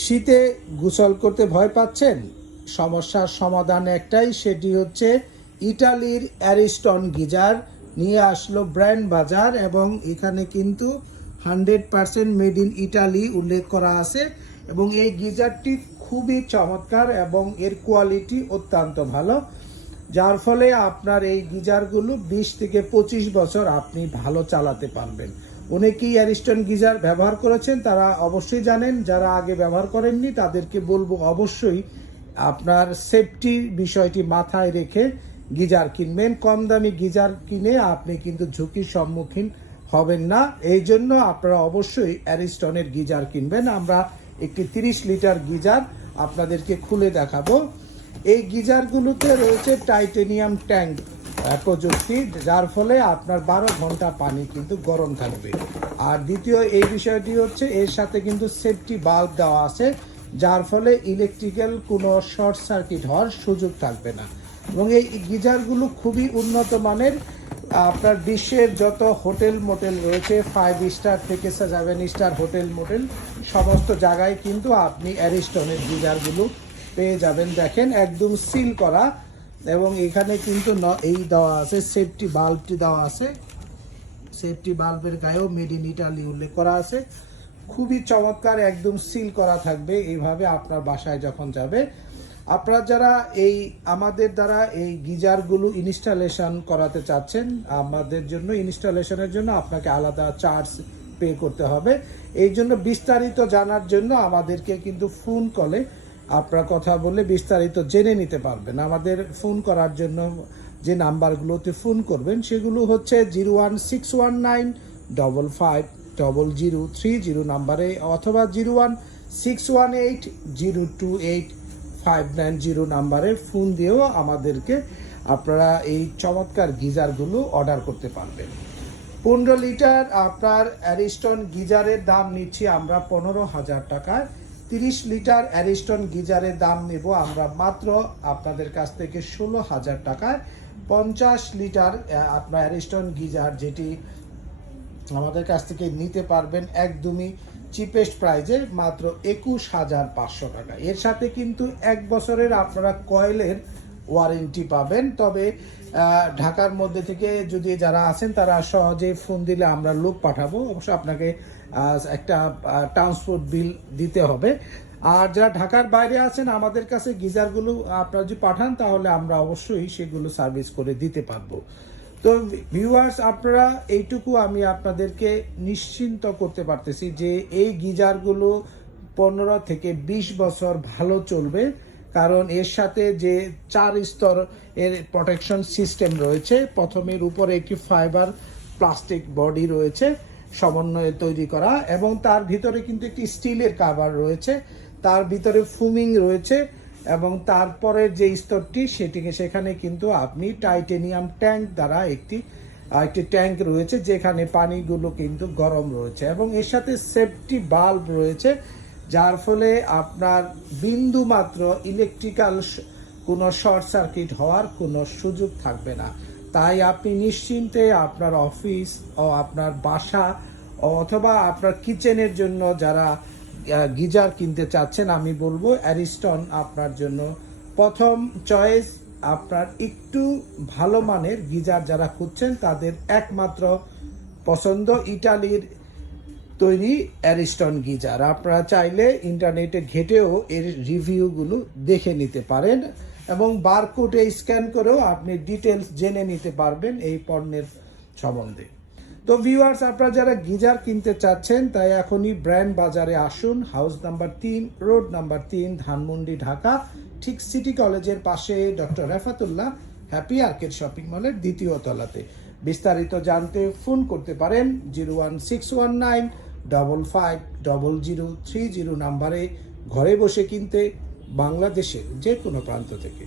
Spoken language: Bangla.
শীতে গোসল করতে ভয় পাচ্ছেন? সমস্যার সমাধান একটাই, সেটি হচ্ছে ইটালির অ্যারিস্টন গিজার নিয়ে আসলো ব্র্যান্ড বাজার, এবং এখানে কিন্তু 100% মেড ইন ইটালি উল্লেখ করা আছে। এবং এই গিজারটি খুবই চমৎকার এবং এর কোয়ালিটি অত্যন্ত ভালো, যার ফলে আপনার এই গিজারগুলো 20 থেকে 25 বছর আপনি ভালো চালাতে পারবেন। অনেকেই অ্যারিস্টন গিজার ব্যবহার করেছেন, তারা অবশ্যই জানেন। যারা আগে ব্যবহার করেননি তাদেরকে বলবো অবশ্যই আপনার সেফটির বিষয়টি মাথায় রেখে গিজার কিনবেন। কম দামি গিজার কিনে আপনি কিন্তু ঝুঁকির সম্মুখীন হবেন না। এই জন্য আপনারা অবশ্যই অ্যারিস্টনের গিজার কিনবেন। আমরা একটি 30 লিটার গিজার আপনাদেরকে খুলে দেখাবো। এই গিজারগুলোতে রয়েছে টাইটেনিয়াম ট্যাঙ্ক প্রযুক্তি, যার ফলে আপনার 12 ঘন্টা পানি কিন্তু গরম থাকবে। আর দ্বিতীয় এই বিষয়টি হচ্ছে এর সাথে কিন্তু সেফটি বাল্ব দেওয়া আছে, যার ফলে ইলেকট্রিক্যাল কোনো শর্ট সার্কিট হওয়ার সুযোগ থাকবে না। এবং এই গিজারগুলো খুবই উন্নত মানের। আপনার বিশ্বের যত হোটেল মোটেল রয়েছে, 5 স্টার থেকে 7 স্টার হোটেল মোটেল সমস্ত জায়গায় কিন্তু আপনি অ্যারিস্টনের গিজারগুলো পেয়ে যাবেন। দেখেন একদম সিল করা, এবং এখানে কিন্তু এই দেওয়া আছে সেফটি বাল্বটি দেওয়া আছে। সেফটি বাল্বের গায়েও মেড ইন ইটালি উল্লেখ করা আছে। খুবই চমৎকার, একদম সিল করা থাকবে এইভাবে আপনার বাসায় যখন যাবে। আপনারা যারা আমাদের দ্বারা এই গিজারগুলো ইনস্টলেশন করাতে চাচ্ছেন, আমাদের জন্য ইনস্টলেশনের জন্য আপনাকে আলাদা চার্জ পে করতে হবে। এই জন্য বিস্তারিত জানার জন্য আমাদেরকে কিন্তু ফোন কলে আপনারা কথা বলে বিস্তারিত জেনে নিতে পারবেন। আমাদের ফোন করার জন্য যে নাম্বারগুলোতে ফোন করবেন সেগুলো হচ্ছে 01619550030 নাম্বারে, অথবা 01618028590 নাম্বারে ফোন দিয়েও আমাদেরকে আপনারা এই চমৎকার গিজারগুলো অর্ডার করতে পারবেন। 15 লিটার আপনার অ্যারিস্টন গিজারের দাম নিচ্ছি আমরা 15,000 টাকায়। 30 লিটার অ্যারিস্টন গিজারের দাম নেব আমরা মাত্র আপনাদের কাছ থেকে 16,000 টাকায়। 50 লিটার আপনার অ্যারিস্টন গিজার যেটি আমাদের কাছ থেকে নিতে পারবেন একদমই চিপেস্ট প্রাইজে, মাত্র 21,500 টাকা। এর সাথে কিন্তু 1 বছরের আপনারা কয়েলের ওয়ারেন্টি পাবেন। তবে ঢাকার মধ্যে থেকে যদি যারা আছেন তারা সহজে ফোন দিলে আমরা লোক পাঠাবো। অবশ্য আপনাকে একটা ট্রান্সপোর্ট বিল দিতে হবে। আর যারা ঢাকার বাইরে আছেন, আমাদের কাছে গিজারগুলো আপনারা যদি পাঠান তাহলে আমরা অবশ্যই সেগুলো সার্ভিস করে দিতে পারবো। তো ভিউয়ার্স, আপনারা এইটুকু আমি আপনাদেরকে নিশ্চিন্ত করতে পারতেছি যে এই গিজারগুলো 15 থেকে 20 বছর ভালো চলবে, কারণ এর সাথে যে 4 স্তর এর প্রোটেকশন সিস্টেম রয়েছে। প্রথমের উপরে একটি ফাইবার প্লাস্টিক বডি রয়েছে সমন্বয়ে তৈরি করা, এবং তার ভিতরে কিন্তু একটি স্টিলের কাভার রয়েছে, তার ভিতরে ফুমিং রয়েছে, এবং তারপরে যে স্তরটি সেখানে কিন্তু আপনি টাইটেনিয়াম ট্যাঙ্ক দ্বারা একটি ট্যাঙ্ক রয়েছে, যেখানে পানিগুলো কিন্তু গরম রয়েছে, এবং এর সাথে সেফটি বাল্ব রয়েছে, যার ফলে আপনার বিন্দু মাত্র ইলেকট্রিক্যাল কোনো শর্ট সার্কিট হওয়ার কোনো সুযোগ থাকবে না। তাই আপনি নিশ্চিন্তে আপনার অফিস ও আপনার বাসা অথবা আপনার কিচেনের জন্য যারা গিজার কিনতে চাচ্ছেন, আমি বলবো অ্যারিস্টন আপনার জন্য প্রথম চয়েস। আপনার একটু ভালো মানের গিজার যারা খুঁজছেন তাদের একমাত্র পছন্দ ইটালির তৈরি অ্যারিস্টন গিজার। আপনারা চাইলে ইন্টারনেটে ঘেটেও এর রিভিউগুলো দেখে নিতে পারেন, এবং বারকোডে স্ক্যান করেও আপনি ডিটেলস জেনে নিতে পারবেন এই পণ্যের সম্বন্ধে। তো ভিউয়ার্স, আপনারা যারা গিজার কিনতে চাচ্ছেন তাই এখনই ব্র্যান্ড বাজারে আসুন। House number 3, road number 3, Dhanmondi, Dhaka, ঠিক সিটি কলেজের পাশে doctor Refatullah happy arcade shopping মলের 2য় তলাতে। বিস্তারিত জানতে ফোন করতে পারেন 01619550030 নাম্বারে, ঘরে বসে কিনতে বাংলাদেশের যে কোনো প্রান্ত থেকে।